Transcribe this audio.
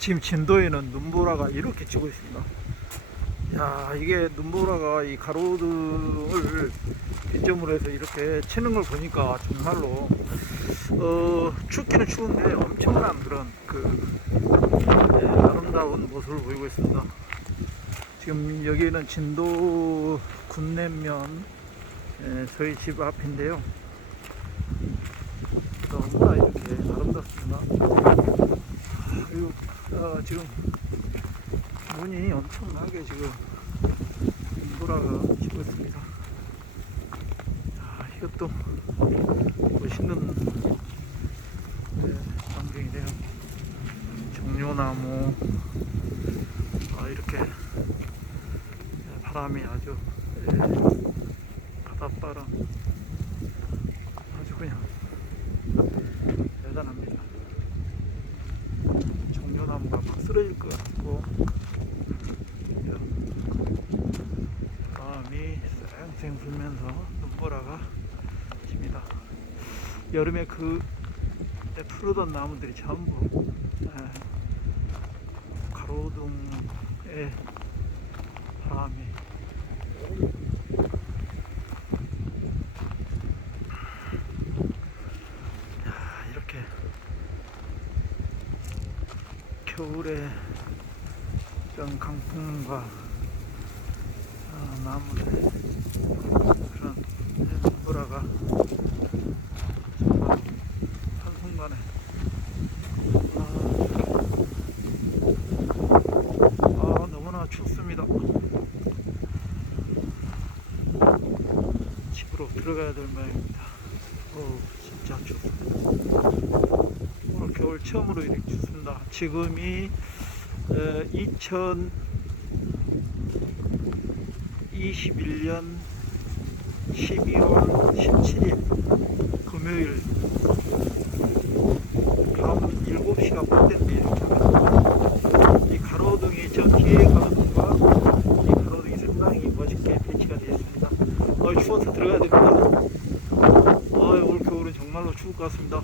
지금 진도에는 눈보라가 이렇게 치고 있습니다. 야, 이게 눈보라가 이 가로등을 기점으로 해서 이렇게 치는 걸 보니까 정말로 춥기는 추운데 엄청난 그런 아름다운 모습을 보이고 있습니다. 지금 여기는 진도 군내면 저희 집 앞인데요. 너무나 이렇게 아름답습니다. 그리고 지금 눈이 엄청나게 지금 눈보라가 치고 있습니다. 이것도 멋있는 광경이네요. 정료나무, 이렇게 바람이 아주 바닷바람 아주 그냥 대단합니다. 정료나무가 막 쓰러질 것 같고 바람이 쌩쌩 불면서 눈보라가 칩니다. 여름에 푸르던 나무들이 전부 가로등에 바람이 이렇게 겨울에 이런 강풍과 나무들 그런 눈보라가 정말 한순간에 너무나 춥습니다. 집으로 들어가야 될 모양입니다. 진짜 춥습니다. 오늘 겨울 처음으로 이렇게 춥습니다. 지금이 2021년 12월 17일 금요일 밤 7시가 못 됐는데 이렇게 이 가로등이 저 뒤에 가로등과 이 가로등이 상당히 멋있게 배치가 되어 있습니다. 추워서 들어가야 됩니다. 올 겨울은 정말로 추울 것 같습니다.